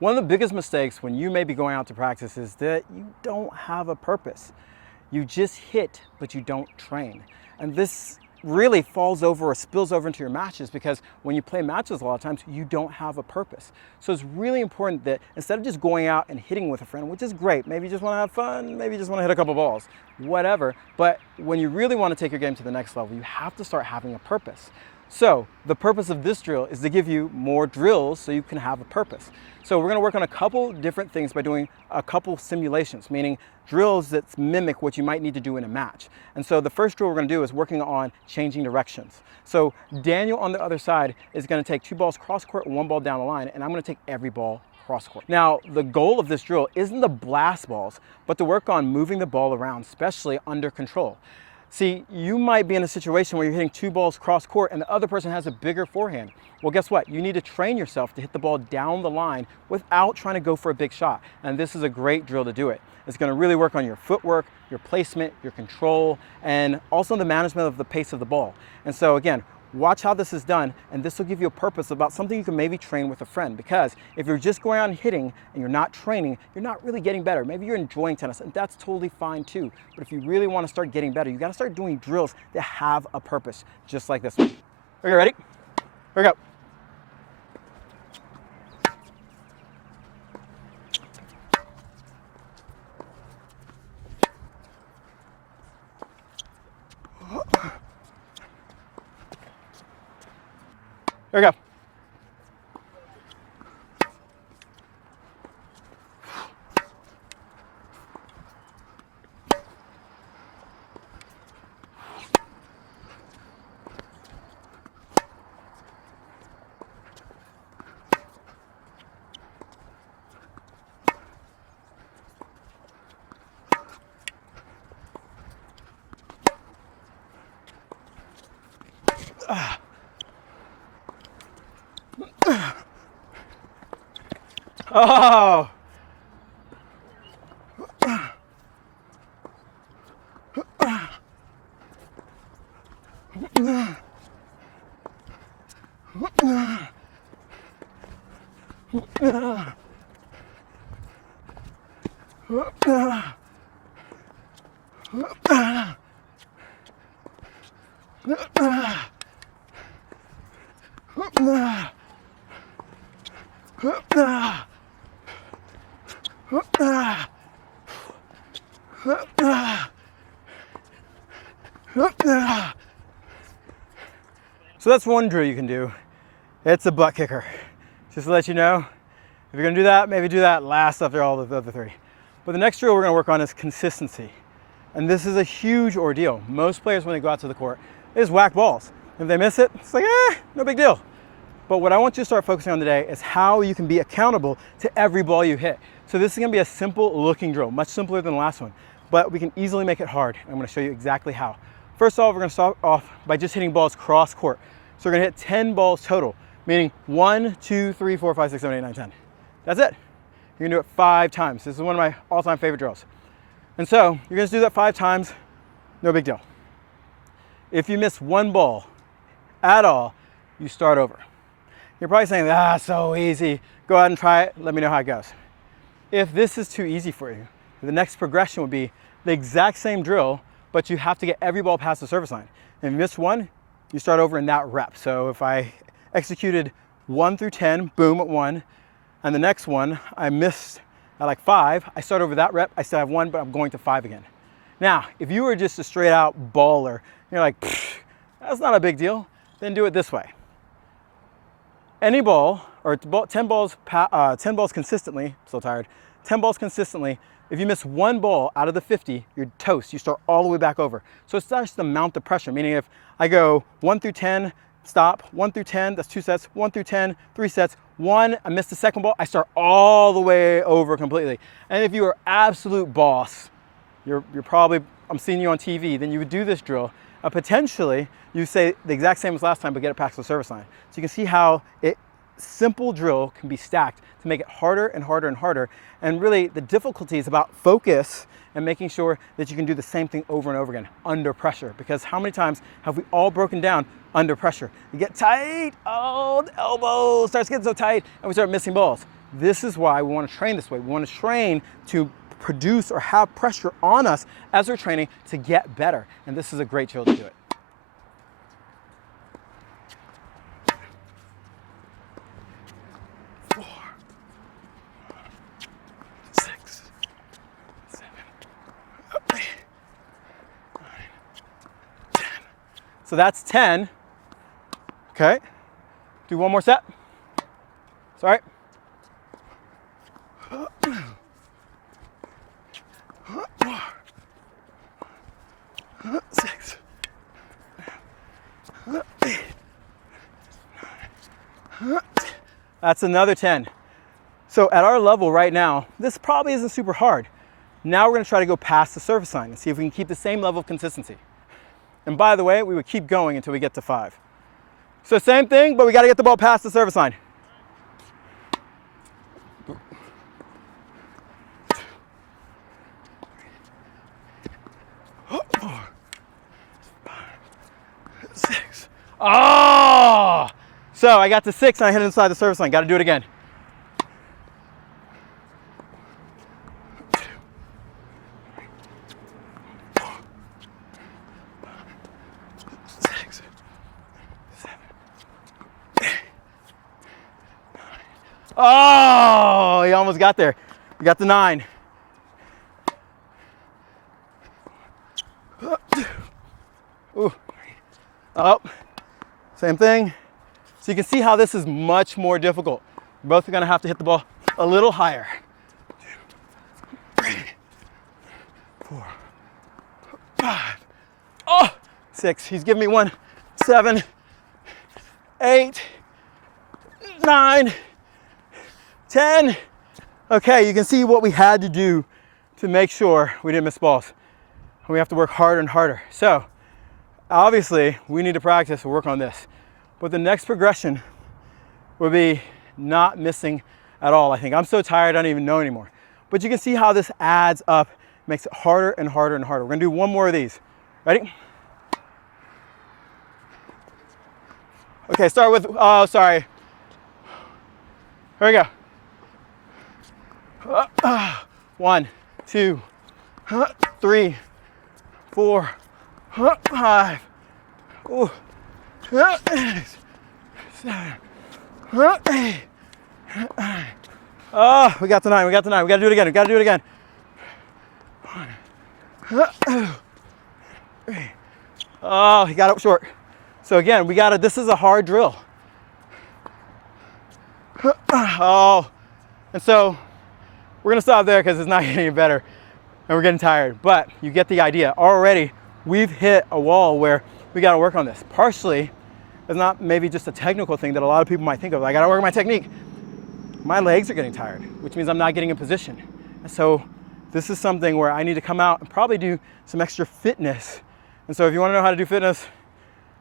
One of the biggest mistakes when you may be going out to practice is that you don't have a purpose. You just hit, but you don't train. And this really falls over or spills over into your matches because when you play matches a lot of times, you don't have a purpose. So it's really important that instead of just going out and hitting with a friend, which is great, maybe you just want to have fun, maybe you just want to hit a couple balls, whatever. But when you really want to take your game to the next level, you have to start having a purpose. So the purpose of this drill is to give you more drills so you can have a purpose. So we're going to work on a couple different things by doing a couple simulations, meaning drills that mimic what you might need to do in a match. And so the first drill we're going to do is working on changing directions. So Daniel on the other side is going to take 2 balls cross court and 1 ball down the line, and I'm going to take every ball cross court. Now, the goal of this drill isn't to blast balls, but to work on moving the ball around, especially under control. See, you might be in a situation where you're hitting 2 balls cross court and the other person has a bigger forehand. Well, guess what? You need to train yourself to hit the ball down the line without trying to go for a big shot. And this is a great drill to do it. It's going to really work on your footwork, your placement, your control, and also the management of the pace of the ball. And so again, watch how this is done, and this will give you a purpose about something you can maybe train with a friend, because if you're just going out and hitting and you're not training, you're not really getting better. Maybe you're enjoying tennis, and that's totally fine too. But if you really want to start getting better, you got to start doing drills that have a purpose, just like this one. Okay, ready? Here we go. There we go. Oh! So that's one drill you can do. It's a butt kicker. Just to let you know, if you're gonna do that, maybe do that last after all the other 3. But the next drill we're gonna work on is consistency. And this is a huge ordeal. Most players, when they go out to the court, they just whack balls. If they miss it, it's like, no big deal. But what I want you to start focusing on today is how you can be accountable to every ball you hit. So this is gonna be a simple looking drill, much simpler than the last one, but we can easily make it hard. I'm gonna show you exactly how. First off, we're gonna start off by just hitting balls cross court. So we're gonna hit 10 balls total, meaning 1, 2, 3, 4, 5, 6, 7, 8, 9, 10. That's it. You're gonna do it 5 times. This is one of my all-time favorite drills. And so you're gonna do that 5 times, no big deal. If you miss 1 ball at all, you start over. You're probably saying, so easy. Go ahead and try it, let me know how it goes. If this is too easy for you, the next progression would be the exact same drill, but you have to get every ball past the service line. And if you miss 1, you start over in that rep. So if I executed 1 through 10, boom at 1, and the next one I missed at like 5, I start over that rep, I still have 1, but I'm going to 5 again. Now, if you were just a straight out baller, you're like, that's not a big deal, then do it this way. Any ball, or 10 balls consistently, so tired, 10 balls consistently, if you miss 1 ball out of the 50, you're toast. You start all the way back over. So it starts to mount the pressure, meaning if I go 1 through 10, stop, 1 through 10, that's 2 sets, 1 through 10, 3 sets, 1, I missed the second ball, I start all the way over completely. And if you are absolute boss, you're probably, I'm seeing you on TV, then you would do this drill. Potentially, you say the exact same as last time, but get it past the service line. So you can see how simple drill can be stacked to make it harder and harder and harder. And really, the difficulty is about focus and making sure that you can do the same thing over and over again under pressure. Because how many times have we all broken down under pressure? You get tight, oh, the elbow starts getting so tight, and we start missing balls. This is why we want to train this way. We want to train to produce or have pressure on us as we're training to get better. And this is a great drill to do it. 4, 6, 7, 8, 9, 10. So that's 10. Okay. Do one more set. Sorry. 6, 8, 9. That's another 10. So at our level right now, this probably isn't super hard. Now we're going to try to go past the surface line and see if we can keep the same level of consistency. And by the way, we would keep going until we get to 5. So same thing, but we got to get the ball past the service line. 4, 5, 6. Oh! So I got to 6 and I hit it inside the service line. Got to do it again. 2, 3, 4, 5, 6, 7, 8, 9. Oh, he almost got there. We got the 9. Ooh. Up. Same thing. So you can see how this is much more difficult. You're both going to have to hit the ball a little higher. 2, 3, 4, 5. Oh, 6. He's giving me 1, 7, 8, 9, 10. Okay, you can see what we had to do to make sure we didn't miss balls. We have to work harder and harder. So obviously we need to practice and work on this. But the next progression would be not missing at all, I think. I'm so tired, I don't even know anymore. But you can see how this adds up, makes it harder and harder and harder. We're gonna do one more of these. Ready? Okay, start with, oh, sorry. Here we go. 1, 2, 3, 4, 5, 6, 7, 8. Oh, we got the 9. We got the 9. We got to do it again. We got to do it again. 1, 2, 3. Oh, he got up short. So again, we got to. This is a hard drill. Oh, and so we're gonna stop there because it's not getting any better, and we're getting tired. But you get the idea. Already, we've hit a wall where we got to work on this. Partially, it's not maybe just a technical thing that a lot of people might think of. I got to work on my technique. My legs are getting tired, which means I'm not getting in position. And so this is something where I need to come out and probably do some extra fitness. And so if you want to know how to do fitness,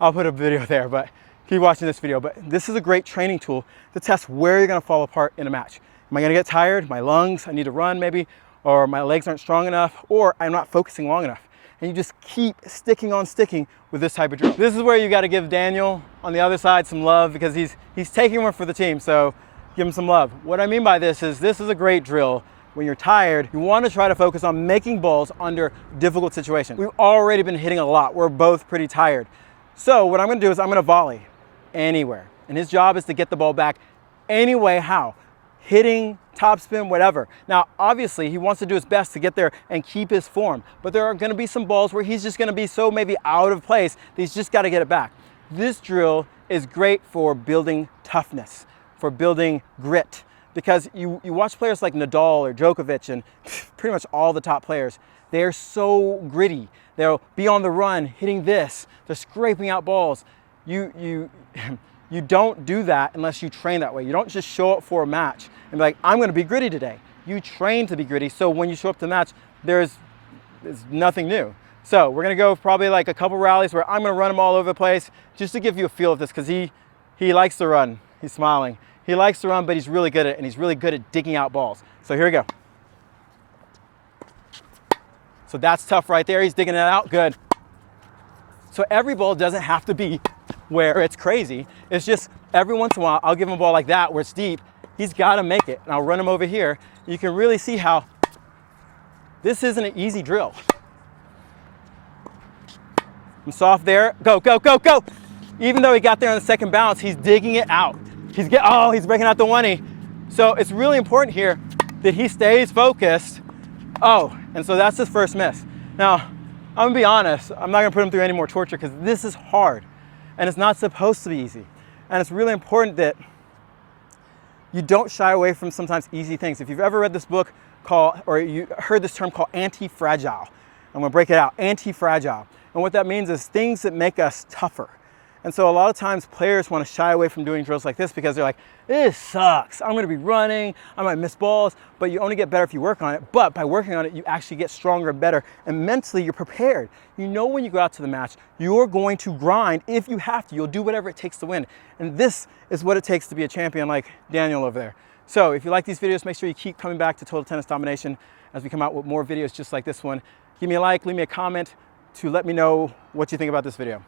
I'll put a video there, but keep watching this video. But this is a great training tool to test where you're going to fall apart in a match. Am I going to get tired? My lungs, I need to run maybe, or my legs aren't strong enough, or I'm not focusing long enough. And you just keep sticking with this type of drill. This is where you got to give Daniel on the other side some love, because he's taking one for the team, so give him some love. What I mean by this is a great drill. When you're tired, you want to try to focus on making balls under difficult situations. We've already been hitting a lot. We're both pretty tired. So what I'm going to do is I'm going to volley anywhere. And his job is to get the ball back anyway. How? Hitting, topspin, whatever. Now, obviously, he wants to do his best to get there and keep his form. But there are going to be some balls where he's just going to be so maybe out of place that he's just got to get it back. This drill is great for building toughness, for building grit. Because you watch players like Nadal or Djokovic and pretty much all the top players, they're so gritty. They'll be on the run, hitting this. They're scraping out balls. You don't do that unless you train that way. You don't just show up for a match and be like, I'm going to be gritty today. You train to be gritty, so when you show up to the match, there's nothing new. So we're going to go probably like a couple rallies where I'm going to run him all over the place just to give you a feel of this, because he likes to run. He's smiling. He likes to run, but he's really good at it, and he's really good at digging out balls. So here we go. So that's tough right there. He's digging it out. Good. So every ball doesn't have to be where it's crazy. It's just every once in a while, I'll give him a ball like that where it's deep, He's got to make it. And I'll run him over here. You can really see how this isn't an easy drill. I'm soft there. Go, go, go, go. Even though he got there on the second bounce, he's digging it out. He's breaking out the 1-E. So it's really important here that he stays focused. Oh, and so that's his first miss. Now, I'm gonna be honest, I'm not gonna put him through any more torture because this is hard and it's not supposed to be easy. And it's really important that you don't shy away from sometimes easy things. If you've ever read this book or you heard this term called anti-fragile, I'm gonna break it out, anti-fragile. And what that means is things that make us tougher. And so a lot of times players want to shy away from doing drills like this because they're like, this sucks. I'm going to be running, I might miss balls, but you only get better if you work on it. But by working on it, you actually get stronger and better. And mentally, you're prepared. You know when you go out to the match, you're going to grind if you have to. You'll do whatever it takes to win. And this is what it takes to be a champion like Daniel over there. So if you like these videos, make sure you keep coming back to Total Tennis Domination as we come out with more videos just like this one. Give me a like, leave me a comment to let me know what you think about this video.